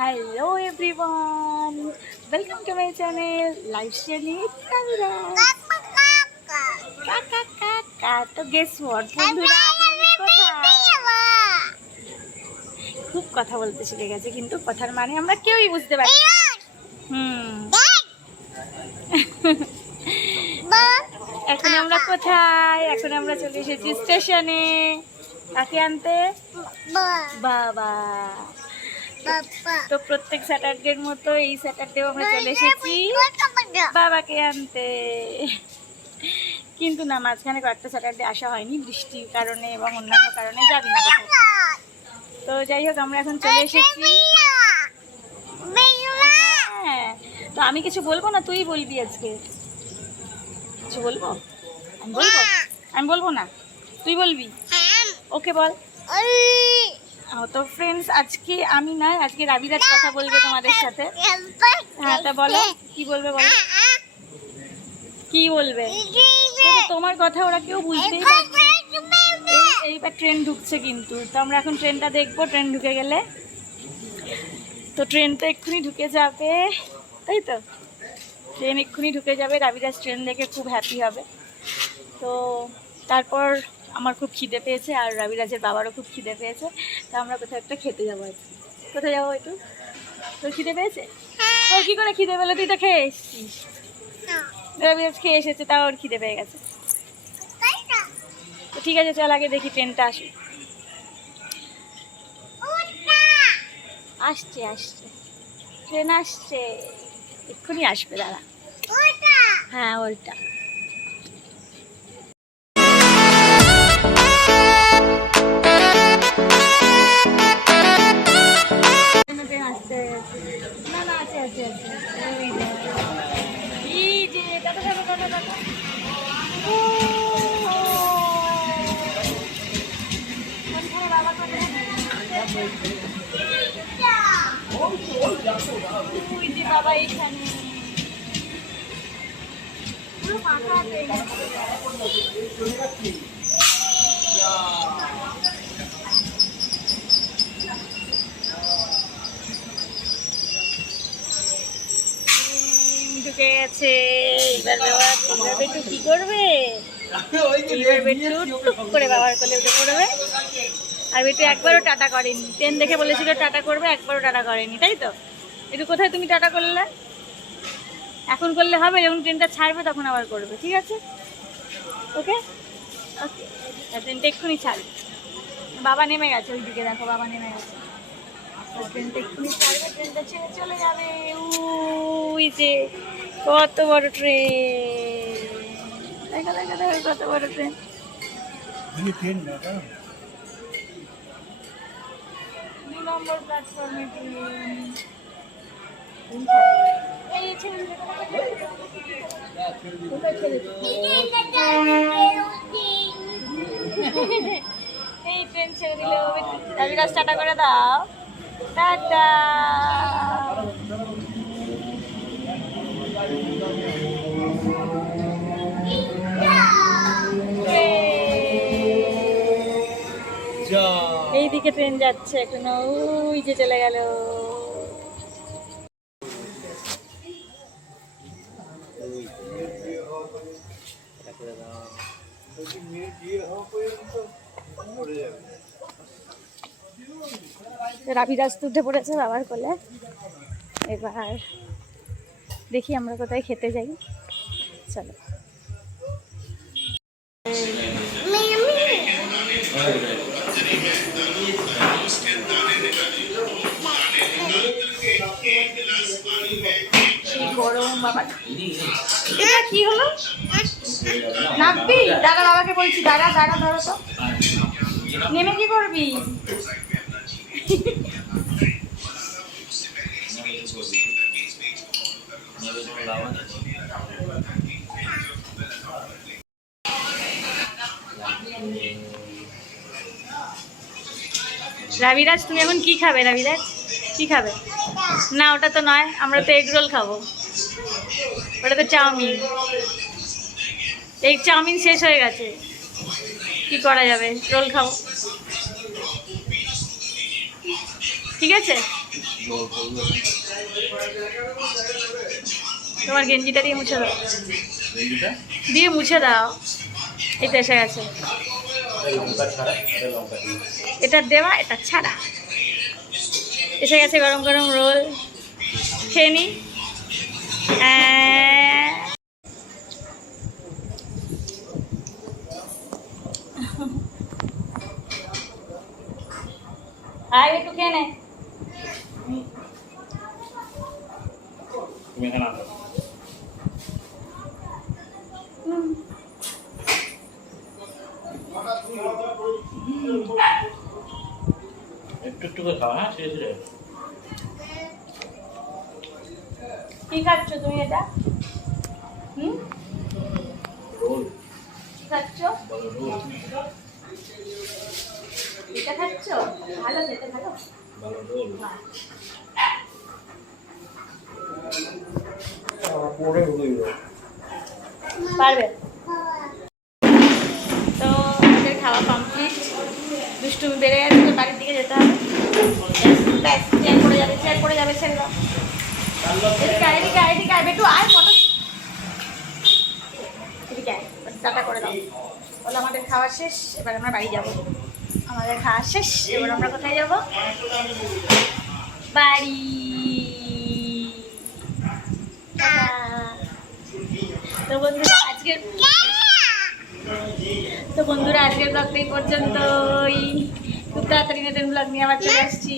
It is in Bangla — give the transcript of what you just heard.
Hello everyone, welcome to my channel lifestyle तो गेस व्हाट বন্ধুরা খুব কথা বলতে শিখে গেছে, কিন্তু কথার মানে আমরা কেউই বুঝতে পারছি এখন আমরা কোথায়? এখন আমরা চলে এসেছি স্টেশনে। কাকে আনতে? বাবা। তো প্রত্যেক স্যাটারডের মতো এই স্যাটারডেও আমরা চলে এসেছি বাবাকে আনতে। কিন্তু না, মাঝখানে কয়েকটা স্যাটারডে আসা হয়নি বৃষ্টির কারণে এবং অন্যান্য কারণে, যাবি না কোথাও। তো যাই হোক, আমরা এখন চলে এসেছি। হ্যাঁ, তো আমি কিছু বলবো না, তুই বলবি আজকে। কিছু বলবো? আমি বলবো না, তুই বলবি। ওকে বল। তো ফ্রেন্ডস, আজকে আমি না, আজকে রাবিরাজ কথা বলবে তোমাদের সাথে। হ্যাঁ, তা বলো কি বলবে, বলো কি বলবে। তোমার কথা ওরা কেউ বুঝতেই পারছে। এইবার ট্রেন ঢুকছে, কিন্তু তো আমরা এখন ট্রেনটা দেখবো। ট্রেন ঢুকে গেলে তো ট্রেন তো এক্ষুনি ঢুকে যাবে, তাই তো? ট্রেন এক্ষুনি ঢুকে যাবে। রাবিরাজ ট্রেন দেখে খুব হ্যাপি হবে। তো তারপর আমার খুব খিদে পেয়েছে, আর রাবিরাজের বাবারও খুব খিদে পেয়েছে। তো আমরা কোথাও একটা খেতে যাবো। কোথায় যাবো একটু? তোর খিদে পেয়েছে? ও কি করে খিদে পেলো? তুই তো খেয়ে এসেছিস। রাবিরাজ খেয়ে এসেছে, তাও ওর খিদে পেয়ে গেছে। তো ঠিক আছে, চল আগে দেখি ট্রেনটা আসে। আসছে আসছে, ট্রেন আসছে, এক্ষুনি আসবে, দাঁড়া। হ্যাঁ, ওইটা। বাবা এইখানে পুরো ফাঁকা আছে। ঢুকে গেছে। এবার বাবা বেটু কি করবে? এবার বেটু টুক করে বাবার কোলে উঠে পড়বে। আর বেটু একবারও টাটা করেনি। ট্রেন দেখে বলেছিল টাটা করবে, একবারও টাটা করেনি, তাই তো? একটু কোথায় তুমি টাটা করলে? এখন করলে হবে, যখন ট্রেনটা ছাড়বে তখন আবার করবে, ঠিক আছে? ওকে ওকে। ট্রেনটা এক্ষুনি ছাড়বে। বাবা নেমে গেছে, ওই দিকে দেখো, বাবা নেমে গেছে। ট্রেনটা এক্ষুনি ছাড়বে, ট্রেনটা ছেড়ে চলে যাবে। ওই যে কত বড় ট্রেন, দেখা দেখা দেখো কত বড় ট্রেন। দু নম্বর প্ল্যাটফর্মে ট্রেন। এই ট্রেন ছেড়ে দিলে হবে। রাবিরাজ টাটা করে দাও। টাটা। এইদিকে ট্রেন যাচ্ছে এখন, ওই যে চলে গেল। রাবিরাজ তো উঠে পড়েছে বাবার কোলে। এবার দেখি আমরা কোথায় খেতে যাই, চলো। গরম বাবা, এটা কি হলো? নামবি? দাদা, বাবাকে বলছি, দাদা দাদা ধরো তো। নেমে কি করবি? রাবিরাজ, তুমি এখন কি খাবে? রাবিরাজ কি খাবে? না, ওটা তো নয়, আমরা তো এগ রোল খাবো। ওটা তো চাউমিন। এই চাউমিন শেষ হয়ে গেছে, কি করা যাবে, রোল খাবো। ঠিক আছে। তোমার গেঞ্জিটা দিয়ে মুছে দাও, দিয়ে মুছে দাও। এটা এসে গেছে, এটা দেওয়া, এটা ছাড়া। এসে গেছে গরম গরম রোল, খেয়ে নি। আর একটু খেয়ে নে। একটু একটু করে খাওয়া, হ্যাঁ শেষ রে। কি খাচ্ছ তুমি এটা? রোল কি খাচ্ছ? বলো রোল। এটা খাচ্ছ? ভালো খেতে, ভালো। বলো রোল। পরে রোল পারবে তো। আমাদের খাওয়া কমপ্লিট। দুষ্টুমি বেড়ে গেছে, তো বাড়ির দিকে যেতে হবে। ব্যাস, চেয়ার পড়ে যাবে, চেয়ার পড়ে যাবে, ছেড়ে দাও। এদিকে আয়, এদিকে আয়, এদিকে আয়, বেটু আয়, ফটো। এদিকে আয়, টাটা করে দাও। বলো আমাদের খাওয়া শেষ, এবার আমরা বাড়ি যাব। আমাদের খাওয়া শেষ, এবার আমরা কোথায় যাব? বাড়ি। টাটা। তো বন্ধুরা আজকের ব্লগটা এই পর্যন্তই। খুব তাড়াতাড়ি নতুন ব্লগ নিয়ে আবার চলে আসছি।